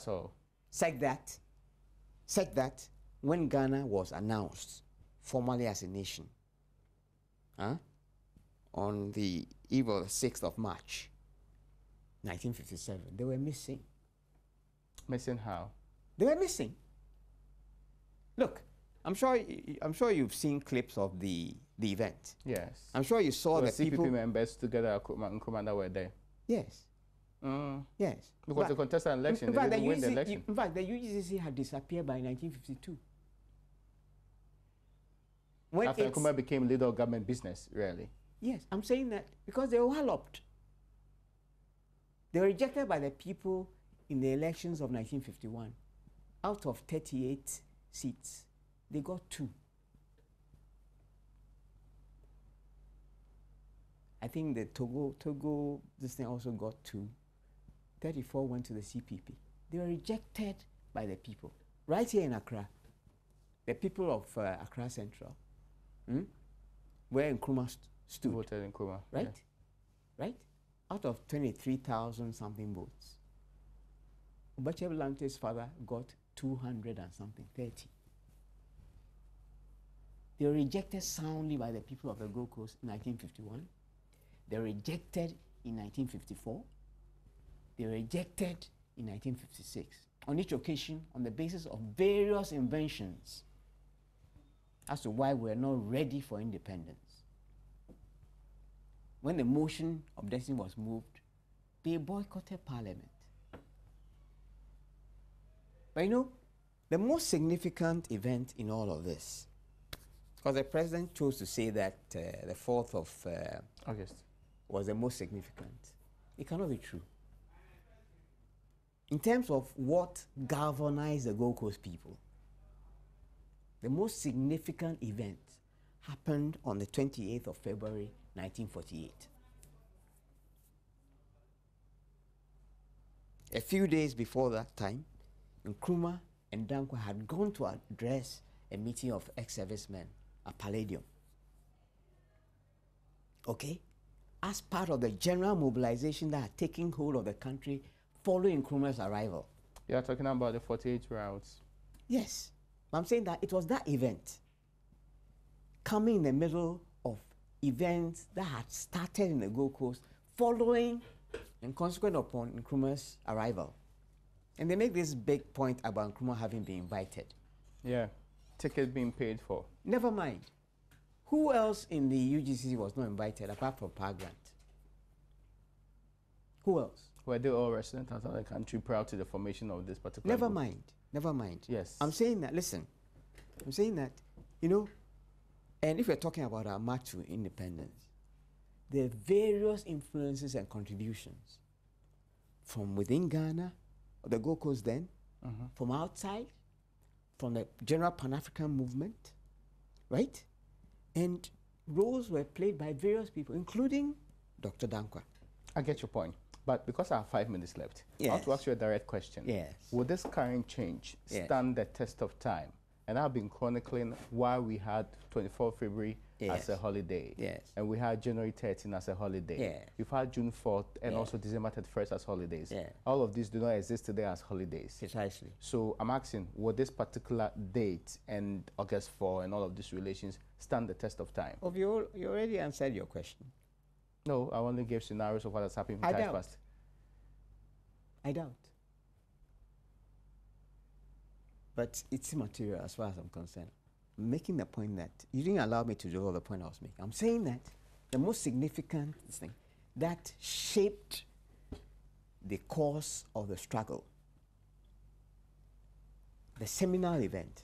So, Said that when Ghana was announced formally as a nation, on the eve of the 6th of March, 1957, they were missing. Missing how? They were missing. Look, I'm sure you've seen clips of the event. Yes. I'm sure you saw the CPP people. members together, Kwame Nkrumah, that were there. Yes. Yes. Because the contested election, they didn't win the election. In fact, the UGCC had disappeared by 1952. When After Nkrumah became leader of government business, really. Yes, I'm saying that because they were walloped. They were rejected by the people in the elections of 1951. Out of 38 seats, they got 2. I think the Togo, this thing also got 2. 34 went to the CPP. They were rejected by the people. Right here in Accra, the people of Accra Central, where Nkrumah stood. Voted Nkrumah. Right? Yeah. Right? Out of 23,000 something votes, Obache Lante's father got 200 and something, 30. They were rejected soundly by the people of the Gold Coast in 1951. They were rejected in 1954. They were rejected in 1956. On each occasion, on the basis of various inventions as to why we're not ready for independence. When the motion of destiny was moved, they boycotted Parliament. But you know, the most significant event in all of this, because the president chose to say that the 4th of August was the most significant. It cannot be true. In terms of what galvanized the Gold Coast people, the most significant event happened on the 28th of February, 1948. A few days before that time, Nkrumah and Dankwa had gone to address a meeting of ex-servicemen at Palladium. Okay? As part of the general mobilization that had taken hold of the country following Nkrumah's arrival. You are talking about the 48 routes. Yes. I'm saying that it was that event coming in the middle of events that had started in the Gold Coast following and consequent upon Nkrumah's arrival. And they make this big point about Nkrumah having been invited. Yeah. Ticket being paid for. Never mind. Who else in the UGCC was not invited apart from Park Grant? Who else? Were they all residents outside the country prior to the formation of this particular Never group? mind. Never mind. Yes. I'm saying that, listen, I'm saying that, you know, and if we're talking about our march to independence, there are various influences and contributions from within Ghana, or the Gold Coast then, from outside, from the general Pan-African movement, right? And roles were played by various people, including Dr. Dankwa. I get your point. But because I have 5 minutes left, Yes. I want to ask you a direct question. Yes. Will this current change Yes. stand the test of time? And I've been chronicling why we had 24 February Yes. as a holiday. Yes. And we had January 13 as a holiday. Yes. We've had June 4th and Yes. also December 31st as holidays. Yes. All of these do not exist today as holidays. Precisely. So I'm asking, will this particular date and August 4 and all of these relations stand the test of time? Oh, you already answered your question. No, I only gave scenarios of what has happened I in doubt. past. I doubt. But it's immaterial as far as I'm concerned. I'm making the point that you didn't allow me to develop the point I was making. I'm saying that the most significant thing that shaped the course of the struggle, the seminal event,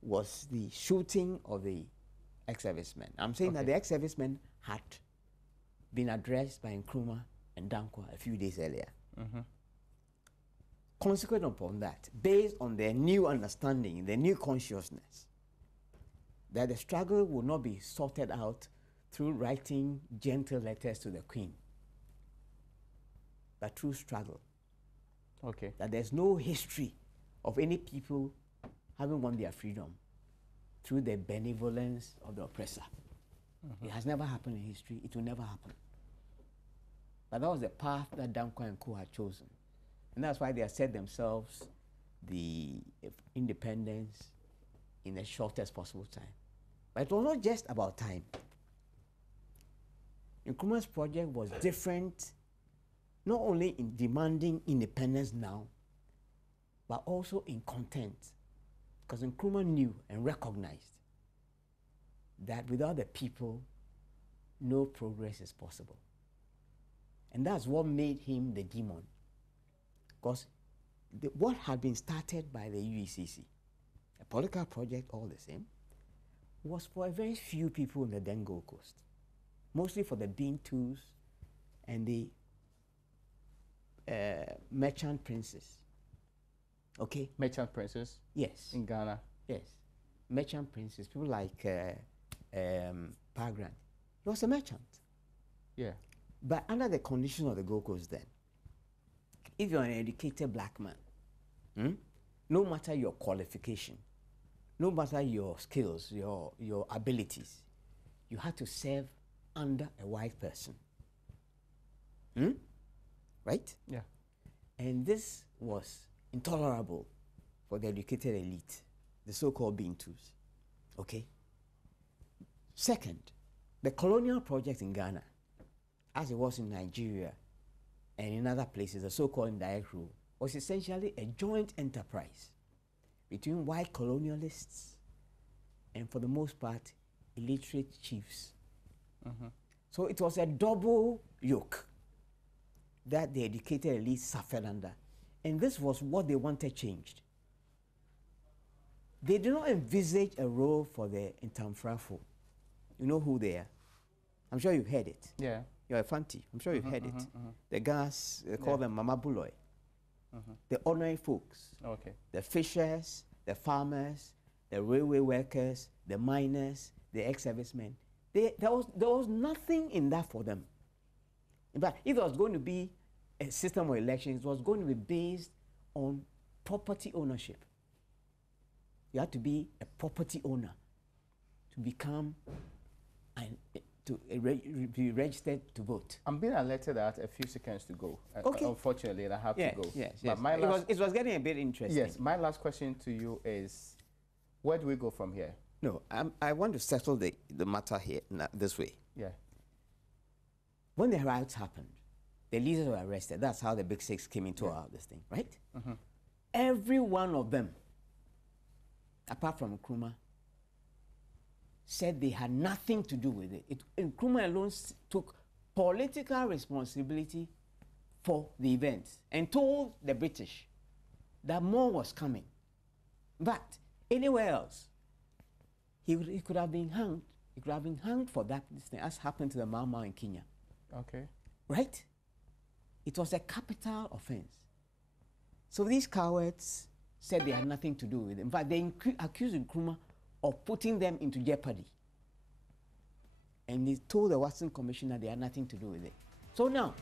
was the shooting of the ex-servicemen. I'm saying that the ex-servicemen had been addressed by Nkrumah and Dankwa a few days earlier. Consequent upon that, based on their new understanding, their new consciousness, that the struggle will not be sorted out through writing gentle letters to the Queen, but through struggle. Okay. That there's no history of any people having won their freedom through the benevolence of the oppressor. It has never happened in history. It will never happen. But that was the path that Dankwa and Co had chosen. And that's why they have set themselves the independence in the shortest possible time. But it was not just about time. Nkrumah's project was different, not only in demanding independence now, but also in content. Because Nkrumah knew and recognized that without the people, no progress is possible. And that's what made him the demon. Because what had been started by the UECC, a political project all the same, was for a very few people in the then Gold Coast, mostly for the Bintus and the merchant princes. Okay? Merchant princes? Yes. In Ghana? Yes. Merchant princes, people like Pargrand. He was a merchant. Yeah. But under the condition of the Gold Coast then, if you're an educated black man, no matter your qualification, no matter your skills, your abilities, you had to serve under a white person. Right? Yeah. And this was intolerable for the educated elite, the so-called Bintus. Okay? Second, the colonial project in Ghana, as it was in Nigeria and in other places, the so-called indirect rule, was essentially a joint enterprise between white colonialists and, for the most part, illiterate chiefs. So it was a double yoke that the educated elite suffered under. And this was what they wanted changed. They did not envisage a role for the Intamfrafo. You know who they are? I'm sure you've heard it. Yeah. You're a Fanti. I'm sure you've heard it. The guys, they call them Mama Buloy. The ordinary folks. Okay. The fishers, the farmers, the railway workers, the miners, the ex-servicemen. There was nothing in that for them. In fact, if there was going to be a system of elections, it was going to be based on property ownership. You had to be a property owner to become be registered to vote. I'm being alerted that a few seconds to go. Okay. Unfortunately, I have to go. Yes, But yes. It was getting a bit interesting. Yes, my last question to you is, where do we go from here? No, I want to settle the matter here this way. Yeah. When the riots happened, the leaders were arrested. That's how the Big Six came into this thing, right? Every one of them, apart from Nkrumah, said they had nothing to do with it. Nkrumah alone took political responsibility for the events and told the British that more was coming. But anywhere else, he could have been hanged. He could have been hanged for that thing, as happened to the Mau Mau in Kenya. Okay. Right? It was a capital offense. So these cowards said they had nothing to do with it. In fact, they accused Nkrumah of putting them into jeopardy. And they told the Watson Commissioner they had nothing to do with it. So now,